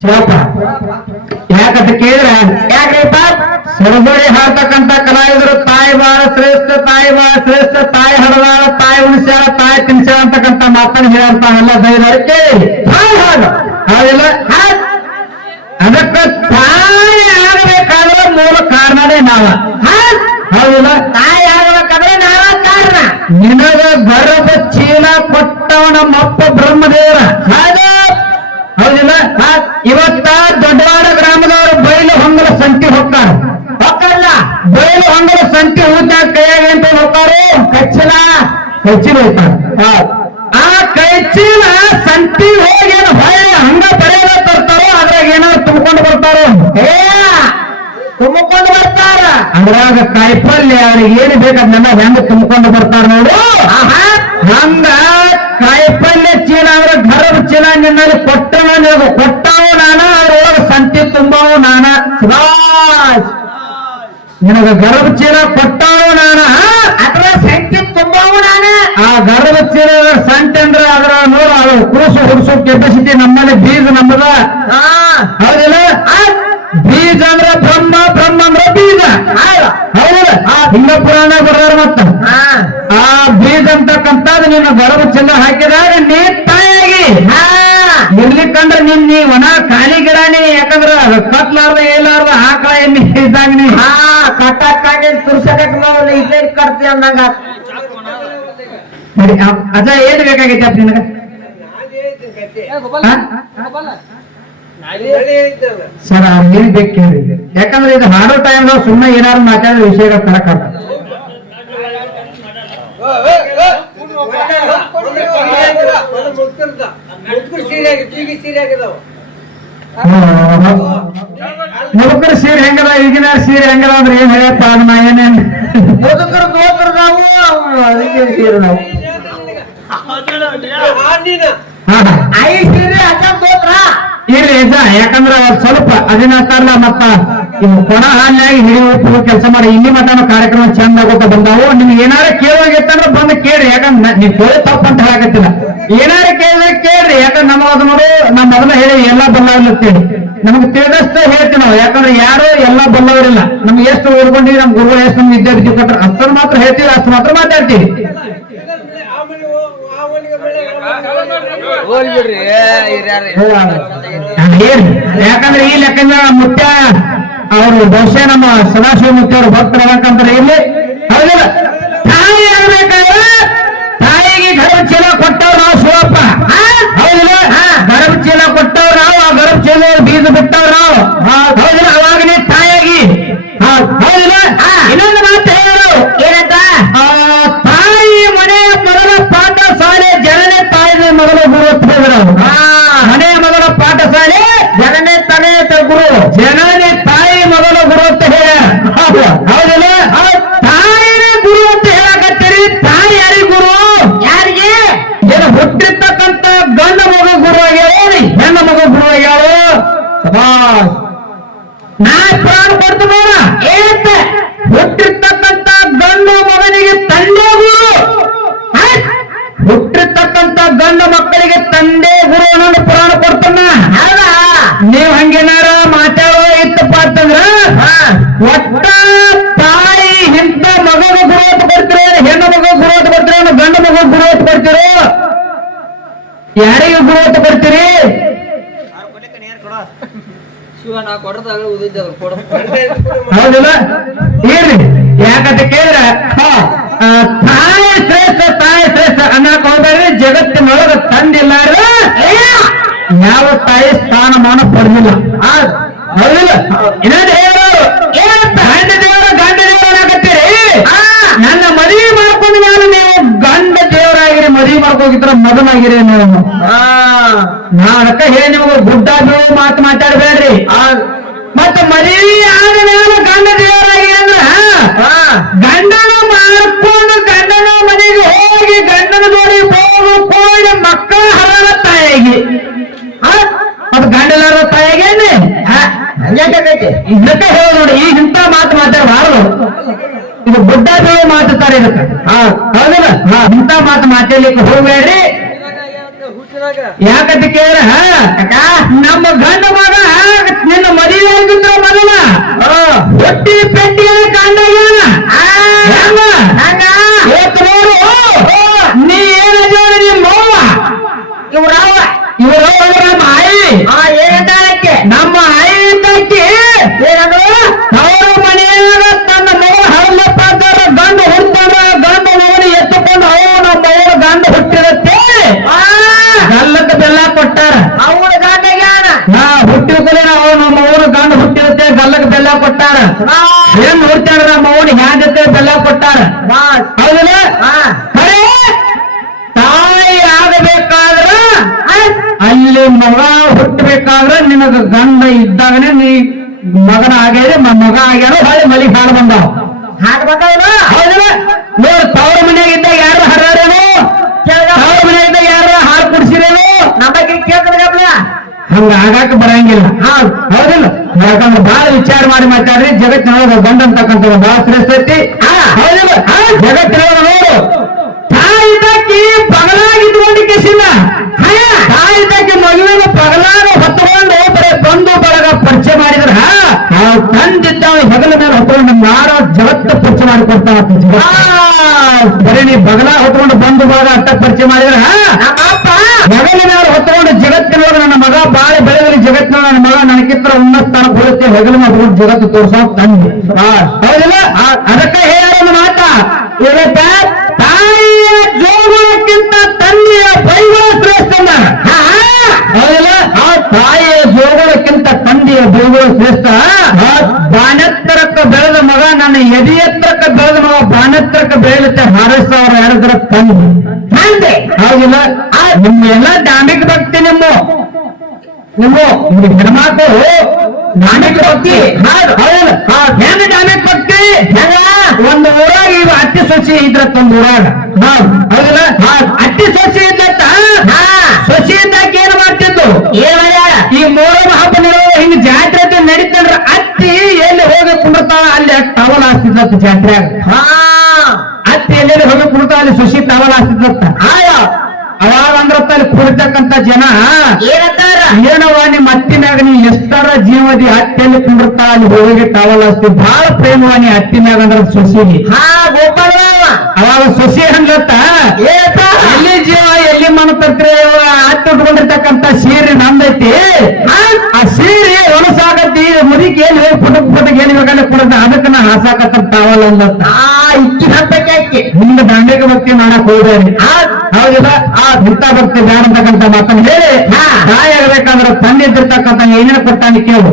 ಯಾಕಂತ ಕೇಳಿದ್ರೆ ಯಾಕ್ರಿಪ್ಪ ಸರಬಳಿ ಹಾಡ್ತಕ್ಕಂತ ಕಲಾವಿದರು ತಾಯಿ ಬಾಳ ಶ್ರೇಷ್ಠ ತಾಯಿ ಬಾಳ ಶ್ರೇಷ್ಠ ತಾಯಿ ಹಡದಾಳ ತಾಯಿ ಉಣಿಸ್ಯಾಳ ತಾಯಿ ತಿನ್ಸ್ಯಾಳ ಅಂತಕ್ಕಂತ ಮಾತನ್ನು ಹೇಳ್ತಾನಲ್ಲ ದಯದಾರಿ ಕೇಳಿ ತಾಯಿ ಹಾಡು ಹೌದಿಲ್ಲ ಅದಕ್ಕೆ ತಾಯಿ ಆಗಬೇಕಾದ್ರೆ ಮೂಲ ಕಾರಣನೇ ನಾವ ಹೌದಿಲ್ಲ ತಾಯಿ ಆಗಬೇಕಾದ್ರೆ ನಾವ ಕಾರಣ ನಿನಗ ಗರ್ಭ ಚೀಲ ಕೊಟ್ಟವನ ಮಪ್ಪ ಬ್ರಹ್ಮದೇವರ ಹೌದಿಲ್ಲ ಇವತ್ತ ದೊಡ್ಡವಾಡ ಗ್ರಾಮದವರು ಬಯಲು ಹೊಂಗಲ ಸಂತಿ ಹೋಗ್ತಾರೆ ಹೋಗಲ್ಲ ಬಯಲು ಹೊಂಗಲ ಸಂತಿ ಊಟ ಕೈಯಾಗ ಅಂತ ಹೋಗ್ತಾರೆ ಕಚ್ಚಿಲ ಹೋಗ್ತಾರೆ ಆ ಕೈಚಿನ ಸಂತಿ ಹೋಗಿ ಏನು ಭಯ ಹಂಗ ಬರೆಯೋದ ತರ್ತಾರೋ ಅದ್ರಾಗ ಏನಾದ್ರು ತುಂಬಿಕೊಂಡು ಬರ್ತಾರೋ ತುಂಬಿಕೊಂಡು ಬರ್ತಾರ ಅದ್ರಾಗ ಕಾಯಿಪಲ್ಯ ಅವ್ರಿಗೆ ಏನು ಬೇಕದನ್ನೆಲ್ಲ ಹೆಂಗ ತುಂಬಿಕೊಂಡು ಬರ್ತಾರ ನೋಡು ಹಂಗ ಕಾಯಿಪಲ್ಯ ಚೀಲ ಅಂದ್ರೆ ಗರ್ಭ ಚೀಲ ನಿನ್ನಲ್ಲಿ ಕೊಟ್ಟವು ನಾನ ಅದ್ರೊಳಗೆ ಸಂತಿ ತುಂಬವು ನಾನ ನಿನಗ ಗರ್ಭ ಚೀಲ ಕೊಟ್ಟವು ನಾನ ಅಥವಾ ಸಂತಿ ತುಂಬವು ನಾನ ಆ ಗರ್ಭ ಚೀಲ ಸಂತಿ ಅಂದ್ರೆ ಅದರ ನೋಡ ಅದು ಕೂಸು ಹುಡುಸು ಕೆಪಾಸಿಟಿ ನಮ್ಮಲ್ಲಿ ಬೀಜ ನಮ್ಮದ ಹೌದಿಲ್ಲ ಬೀಜ ಅಂದ್ರೆ ಬ್ರಹ್ಮ ಬ್ರಹ್ಮ ಅಂದ್ರೆ ಬೀಜ ಹೌದ ಹಿಂಗ ಪುರಾಣ ಬರೋರು ಮತ್ತ ಆ ಬೀಜ ಅಂತಕ್ಕಂಥದ್ದು ನಿನ್ನ ಗರ್ಭ ಚೀಲ ಹಾಕಿದಾಗ ನೀ ತಾಯಾಗಿ ಇರ್ಲಿಕ್ಕಂದ್ರೆ ನೀ ಒಣ ಖಾಲಿ ಗಿಡಾನಿ ಯಾಕಂದ್ರ ಕಟ್ಲಾರ್ದ ಏಲಾರ್ದ ಆಕಳ ಎಣ್ಣೆ ಇದ್ದಾಗ ನೀ ಕಟ್ಟಾಕಾಗಿ ತುರ್ಸಕ ಇಲ್ಲೇ ಕಟ್ತಿ ಅಂದಂಗ ಅದ ಏನ್ ಬೇಕಾಗೈತಿ ಅಪ್ಪ ನಿನಗ ಸರ್ ಏನ್ ಬೇಕು ಕೇಳಿ ಯಾಕಂದ್ರೆ ಇದು ಹಾಡೋ ಟೈಮ್ ಸುಮ್ಮನೆ ಏನಾದ್ರು ಮಾತಾಡೋ ವಿಷಯಗಳು ತರಕಾಗ ಮುದುಕರ ಸೀರೆ ಹೆಂಗದ ಈಗಿನ ಸೀರೆ ಹೆಂಗದ ಅಂದ್ರೆ ಏನ್ ಹೇಳಪ್ಪ ಅದನ್ನ ಏನೇನ್ ಮುದುಕರ ದೋತ್ರ ನಾವು ಸೀರೆ ನಾವು ಐ ಸೀರೆ ಅಜ್ಜ ದೋತ್ರ ಇಲ್ಲಿ ಯಜ ಯಾಕಂದ್ರ ಸ್ವಲ್ಪ ಅದಿನಲ್ಲ ಮತ್ತ ಕೊಣ ಹಾಲಿಯಾಗಿ ಹಿಡಿ ಉಪ್ಪು ಕೆಲಸ ಮಾಡಿ ಇಲ್ಲಿ ಮಟನ ಕಾರ್ಯಕ್ರಮ ಚಂದ ಆಗೋತ ಬಂದಾವು ನಿಮ್ಗೆ ಏನಾರ ಕೇಳೋಗಿತ್ತಂದ್ರೆ ಬಂದು ಕೇಳ್ರಿ ಯಾಕಂದ್ರೆ ನೀವು ಕೇಳಿ ತಪ್ಪು ಅಂತ ಹೇಳಕತ್ತಿಲ್ಲ ಏನಾರ ಕೇಳಿದ್ರೆ ಕೇಳ್ರಿ ಯಾಕಂದ್ರೆ ನಮ್ಮ ಅದು ನೋಡು ನಮ್ಮ ಮೊದಲ ಹೇಳಿ ಎಲ್ಲಾ ಬಲ್ಲವರ್ತೇಳಿ ನಮ್ಗೆ ತಿಳಿದಷ್ಟು ಹೇಳ್ತೀವಿ ನಾವು ಯಾಕಂದ್ರೆ ಯಾರು ಎಲ್ಲಾ ಬಲ್ಲವರಿಲ್ಲ ನಮ್ಗೆ ಎಷ್ಟು ಓದ್ಕೊಂಡಿವಿ ನಮ್ ಗುರುಗಳು ಎಷ್ಟು ನಮ್ಗೆ ವಿದ್ಯಾರ್ಥಿ ಕೊಟ್ಟರೆ ಅಷ್ಟನ್ನು ಮಾತ್ರ ಹೇಳ್ತೀವಿ ಅಷ್ಟು ಮಾತ್ರ ಮಾತಾಡ್ತೀವಿ ಯಾಕಂದ್ರೆ ಈ ಲೆಕ್ಕಂದ್ರ ಮುತ್ಯ ಅವರು ಬಹುಶಃ ನಮ್ಮ ಸದಾಶಿವ ಮುತ್ಯ ಅವರು ಭಕ್ತರ ಯಾಕಂದ್ರೆ ಇಲ್ಲಿ ಹೌದಿಲ್ಲ ತಾಯಿ ಆಗ್ಬೇಕಾದ್ರೆ ತಾಯಿಗೆ ಗರ್ಭ ಚೀಲ ಕೊಟ್ಟವ್ರು ನಾವು ಶಿವಪ್ಪ ಹೌದಿಲ್ಲ ಗರ್ಭ ಚೀಲ ಕೊಟ್ಟವ್ರು ನಾವು ಆ ಗರ್ಭ ಚೀಲ ಬೀಜ ಬಿಟ್ಟವ್ರು ನಾವು ಹೌದಿಲ್ಲ ಅವಾಗನೇ ತಾಯಾಗಿ ಹೌದಿಲ್ಲ ಇನ್ನೊಂದು ಮಾತು ಹೇಳೋರು ಏನಂತ ತಾಯಿ ಮನೆಯ ಮೊದಲ ಪಾಠಶಾಲೆ ಜನನೇ ತಾಯಿನ ಮೊದಲ ಗುರು ಅಂತ ಹೇಳಿದ್ರು ಮನೆಯ ಮೊದಲ ಪಾಠಶಾಲೆ ಜನನೇ ತಲೆಯ ಗುರು ಜನನೇ ತಾಯಿ ಮೊದಲ ಗುರು ಅಂತ ಹೇಳ ಹೌದಿಲ್ಲ ತಾಯಿನೇ ಗುರು ಅಂತ ಹೇಳಕತ್ತೀರಿ ತಾಯಿ ಯಾರಿಗೆ ಗುರು ಯಾರಿಗೆ ಏನು ಹುಟ್ಟಿರ್ತಕ್ಕಂಥ ಗಂಡ ಮಗ ಗುರು ಆಗ್ಯಾವ ಹೆಣ್ಣು ಮಗ ಗುರು ಆಗ್ಯಾವ ನಾ ಪ್ರಾಣ ಕೊಡ್ತು ನೋಡ ಏನಂತ ಹುಟ್ಟಿರ್ತಕ್ಕಂಥ ಗಂಡು ಮಗನಿಗೆ ತಂದೆ ಗುರು ಹುಟ್ಟಿರ್ತಕ್ಕಂಥ ಗಂಡು ಮಕ್ಕಳಿಗೆ ತಂದೆ ಗುರು ಅನ್ನೋದು ಪುರಾಣ ಕೊಡ್ತಾನ ನೀವ್ ಹಂಗೇನಾರ ಮಾತಾಡೋ ಇತ್ತಪ್ಪ ಅಂತಂದ್ರ ಒಟ್ಟ ತಾಯಿ ಇಂಥ ಮಗನ ಗುರು ಅಂತ ಬರ್ತೀರೋ ಹೆಣ್ಣು ಮಗ ಗುರು ಅಂತ ಬರ್ತೀರೋ ಗಂಡು ಮಗ ಗುರು ಅಂತ ಬರ್ತೀರೋ ಯಾರಿಗೂ ಗುರು ಅಂತ ಬರ್ತೀರಿ ಹೌದಿಲ್ಲ ಏನ್ರಿ ಯಾಕಂತ ಕೇಳಿದ್ರ ತಾಯಿ ಶ್ರೇಷ್ಠ ಅನ್ನಕ್ ಹೋಗ್ಬೇಡ್ರಿ ಜಗತ್ತಿನೊಳಗ ತಂದಿಲ್ಲಾರ ಯಾವ ತಾಯಿ ಸ್ಥಾನಮಾನ ಪಡೆದಿಲ್ಲ ಹೌದಿಲ್ಲ ಇನ್ನೊಂದು ಹೇಳೋರು ಗಂಡ ದೇವರ ಆಗತ್ತೀರಿ ನನ್ನ ಮದುವೆ ಮಾಡ್ಕೊಂಡು ನಾನು ನೀವು ಗಂಡ ದೇವರಾಗಿರಿ ಮದುವೆ ಮಾಡ್ಕೋಗಿದ್ರ ಮಗನಾಗಿರಿ ನೀವು ನಾಡಕ್ಕ ಹೇಳಿ ನಿಮ್ಗೆ ಗುಡ್ಡ ಬೀಳು ಮಾತು ಮಾತಾಡ್ಬೇಡ್ರಿ ಮತ್ತೆ ಮದುವೆ ಆದ ಮೇಲೆ ಗಂಡ ದೇವರಾಗಿ ಅಂದ್ರ ಗಂಡನ ಮಾಡ್ಕೊಂಡು ಗಂಡನ ಮನೆಗೆ ಹೋಗಿ ಗಂಡನ ನೋಡಿ ಹೋಗು ಕೋಡಿ ಮಕ್ಕಳ ಹರಳ ತಾಯಿಗೆ ಅದು ಗಂಡಲಾರ ತಾಯಿಗೇನೆ ಇದಕ್ಕೆ ಹೇಳ ನೋಡಿ ಈಗ ಇಂಥ ಮಾತು ಮಾತಾಡಬಾರದು ಇದು ಗುಡ್ಡ ಬೀಳು ಮಾತಾಡ್ತಾರೆ ಇದಕ್ಕೆ ಹೌದಿಲ್ಲ ಇಂಥ ಮಾತು ಮಾತಾಡ್ಲಿಕ್ಕೆ ಹೋಗ್ಬೇಡ್ರಿ ಯಾಕಂತ ಕೇಳ ನಮ್ಮ ಗಂಡ ಮಗ ನಿನ್ನ ಮದುವೆ ಆಗಿದ್ರ ಮೊದಲ ಹೊಟ್ಟಿ ಪೆಟ್ಟಿಗೆ ಕಂಡಾಗ್ಯಾನ ನೀ ಏನದ ನಿಮ್ಮ ಅವ್ವ ಇವರು ನಮ್ಮ ಆಯಿ ಏನಕ್ಕೆ ನಮ್ಮ ಆಯಿ ಇದ್ದಕ್ಕೆ ಏನದು ಅವರು ಮನೆಯಾಗ ತನ್ನ ಮಗ ಹರಲಪ್ಪ ಗಂಡು ಹುಡ್ತಾರ ಗಂಡು ಮಗನ ಎತ್ತುಕೊಂಡು ಅವನು ನಮ್ಮ ಮಗಳ ಗಂಡ ಹುಟ್ಟಿರುತ್ತೆ ಗಲ್ಲಕ್ಕೆ ಬೆಲ್ಲ ಕೊಟ್ಟಾರ ಅವನ ಗಂಡಗ್ಯಾನ ನಾ ಹುಟ್ಟಿದ ಕೂಡಲೇ ನಾವು ನಮ್ಮ ಅವನ ಗಂಡ ಹುಟ್ಟಿರುತ್ತೆ ಗಲ್ಲಕ್ಕೆ ಬೆಲ್ಲ ಕೊಟ್ಟಾರ ಏನ್ ನೋಡ್ತಾರ ನಮ್ಮ ಅವನ ಹ್ಯಾಂಗತ್ತೆ ಬೆಲ್ಲ ಕೊಟ್ಟಾರ ಹೌದಲ್ಲ ತಾಯಿ ಆಗಬೇಕಾದ್ರ ಅಲ್ಲಿ ಮಗ ಹುಟ್ಟಬೇಕಾದ್ರ ನಿನಗ ಗಂಡ ಇದ್ದಾಗನೇ ನೀ ಮಗನ ಆಗ್ಯಾರ ಮಗ ಆಗ್ಯಾರ ಹೊಳ್ಳಿ ಮಲಿ ಹಾಡು ಬಂದಾವ ಹೌದಲ್ಲ ನೋಡ್ ತವ್ರ ಮನೆಯಾಗ ಇದ್ದಾಗ ಯಾರು ಹಾಡಾರೇನು ತವ್ರ ಮನೆಯಾಗ ಯಾರು ಹಾಡು ಕುಡಿಸಿರೇನು ನಮಗೆ ಕೇಳ್ತಾರ ಹಂಗ ಆಗಾಕ ಬರಂಗಿಲ್ಲ ಹೌದಿಲ್ಲ ಯಾಕಂದ್ರೆ ಬಹಳ ವಿಚಾರ ಮಾಡಿ ಮಾತಾಡ್ರಿ ಜಗತ್ತಿನೊಳಗ ಗಂಡ ಅಂತಕ್ಕಂಥ ಬಹಳ ಶ್ರೇಷ್ಠ ಐತಿ ಹೌದಿಲ್ಲ ಜಗತ್ತಿನೊಳಗ ನೋಡು ತಾಯಿ ತಾಕಿ ಪಗಲಾಗಿದ್ಕೊಂಡು ಕೆಸಿಲ್ಲ ತಾಯಿ ತಾಕಿ ಮಗುವಿನ ಪಗಲಾಗ ಹೊತ್ತುಕೊಂಡು ಬರೀ ಬಂದು ಬಳಗ ಪರಿಚಯ ಮಾಡಿದ್ರ ತಂದಿದ್ದ ಹೆಗಲ ಮೇಲೆ ಹೊತ್ಕೊಂಡು ನಾಡ ಜಗತ್ತ ಪರಿಚಯ ಮಾಡಿಕೊಡ್ತಾನ ಬರೀ ನೀ ಬಗಲ ಹೊತ್ಕೊಂಡು ಬಂದು ಬಳಗ ಅಟ್ಟ ಪರಿಚಯ ಮಾಡಿದ್ರ ಹೆಗಲ ಮೇಲೆ ಹೊತ್ಕೊಂಡು ಜಗತ್ತಿನೊಳಗ ನನ್ನ ಮಗ ಬಾಳೆ ಬೆಳೆದಲ್ಲಿ ಜಗತ್ತಿನ ನನ್ನ ಮಗ ನನಗಿಂತ ಉನ್ನತ ಸ್ಥಾನಕ್ಕೆ ಹೋಗುತ್ತೆ ಹೆಗಲ ಹೊತ್ಕೊಂಡು ಜಗತ್ತು ತೋರ್ಸೋ ತಂದೆ ಹೌದಿಲ್ಲ ಅದಕ್ಕೆ ಹೇಳೋದು ಮಾತ ತಾಯಿಯ ಜೋಗುಳಕ್ಕಿಂತ ತಂದೆಯ ಬೈಗುಳ ಶ್ರೇಷ್ಠ ಹೌದಿಲ್ಲ ತಾಯಿಯ ಜೋಗುಳಕ್ಕಿಂತ ತಂದೆಯ ಬೈಗುಳ ಶ್ರೇಷ್ಠ ಬಾನೆತ್ತರಕ್ಕೆ ಬೆಳೆದ ಮಗ ನನ್ನ ಎದೆ ಎತ್ತರಕ್ಕೆ ಬೆಳೆದ ಮಗ ಬಾನೆತ್ತರಕ್ಕೆ ಬೆಳೆಯುತ್ತೆ ಹಾರೈಸವ್ರ ಯಾರಿದ್ರ ತಂದೆ ಹೌದಿಲ್ಲ ನಿಮ್ಮ ಎಲ್ಲ ದಾಂಬಿಕ ಭಕ್ತಿ ನಿಮ್ಮ ಹೆಣ್ಮಕ್ಳು ದಾಂಬಿಕ ಭಕ್ತಿ ಹೌದಿಲ್ಲ ಹೆಂಗ ದಾಂಬಿಕ ಭಕ್ತಿ ಒಂದು ಊರಾಗ ಇವ ಅತ್ತಿ ಸೊಸಿ ಇದ್ರತ್ತ ಒಂದು ಊರಾಗ ಹೌದಿಲ್ಲ ಅತ್ತಿ ಸೊಸಿ ಇದ್ರತ್ತ ಸೊಸಿ ಇದ್ದಾಗ ಏನ್ ಮಾಡ್ತಿದ್ದು ಈ ಮೊಹರಂ ಹಬ್ಬ ಹಿಂಗ ಜಾತ್ರೆ ನಡೀತಂದ್ರ ಅತ್ತಿ ಎಲ್ಲಿ ಹೋಗಿ ಕುಂಡ್ತಾಳ ಅಲ್ಲಿ ಟವಲ್ ಹಾಸ್ತಿದ್ಲತ್ತ ಜಾತ್ರೆಯಾಗ ಅತ್ತಿ ಎಲ್ಲೆಲ್ಲಿ ಹೋಗಿ ಕುಂಡ್ತಾಳ ಅಲ್ಲಿ ಸೊಸಿ ಟವಲ್ ಹಾಸ್ತಿದ್ಲತ್ತ ಅವಾಗ ಅಂದ್ರತ್ತ ಅಲ್ಲಿ ಕುಡಿತಕ್ಕಂತ ಜನ ಏನವ ನಿಮ್ಮ ಅತ್ತಿನಾಗ ನೀ ಎಷ್ಟರ ಜೀವದಿ ಹತ್ತೆಲ್ಲಿ ಕುಂಡಿರ್ತಾಳ ಅಲ್ಲಿ ಹೋಗಿ ಟವಲ್ ಹಾಸ್ತಿ ಬಹಳ ಪ್ರೇಮವಾನಿ ಅತ್ತಿನಾಗ ಅಂದ್ರ ಸೊಸಿಗೆ ಅವಾಗ ಸೊಸಿ ಹಂಗತ್ತ ಎಲ್ಲಿ ಜೀವ ಎಲ್ಲಿ ಮನ ತರ್ತೀರಿ ಹತ್ತಿ ಉಟ್ಕೊಂಡಿರ್ತಕ್ಕಂತ ಸೀರೆ ನಂದೈತಿ ಆ ಸೀರೆ ಹೊಲಸಾಗತ್ತಿ ಮುದಿಗೆ ಏನ್ ಹೋಗಿ ಪುಟಕ್ ಏನ್ ಬೇಕಾದ್ರೆ ಕುಡಿದ ಅದಕ್ಕ ನಾ ಹಾಸಾಕತ್ತ ಟವಲ್ ಅಂದತ್ತ ಇಕ್ಕಿ ಹತ್ತಕ್ಕೆ ನಿಮ್ಗೆ ದಾಂಡಿಗ ಭಕ್ತಿ ಮಾಡಕ್ ಹೋಗ್ರಿ ಹೌದಿಲ್ಲ ಇಂಥ ಭಕ್ತಿ ಬೇಡ ಅಂತಕ್ಕಂಥ ಮಾತನ್ನು ಹೇಳಿ ತಾಯಿ ಆಗ್ಬೇಕಂದ್ರೆ ತಂದೆ ಇದ್ದಿರ್ತಕ್ಕಂಥ ಏನೇನು ಕೊಟ್ಟಾನೆ ಕೇಳು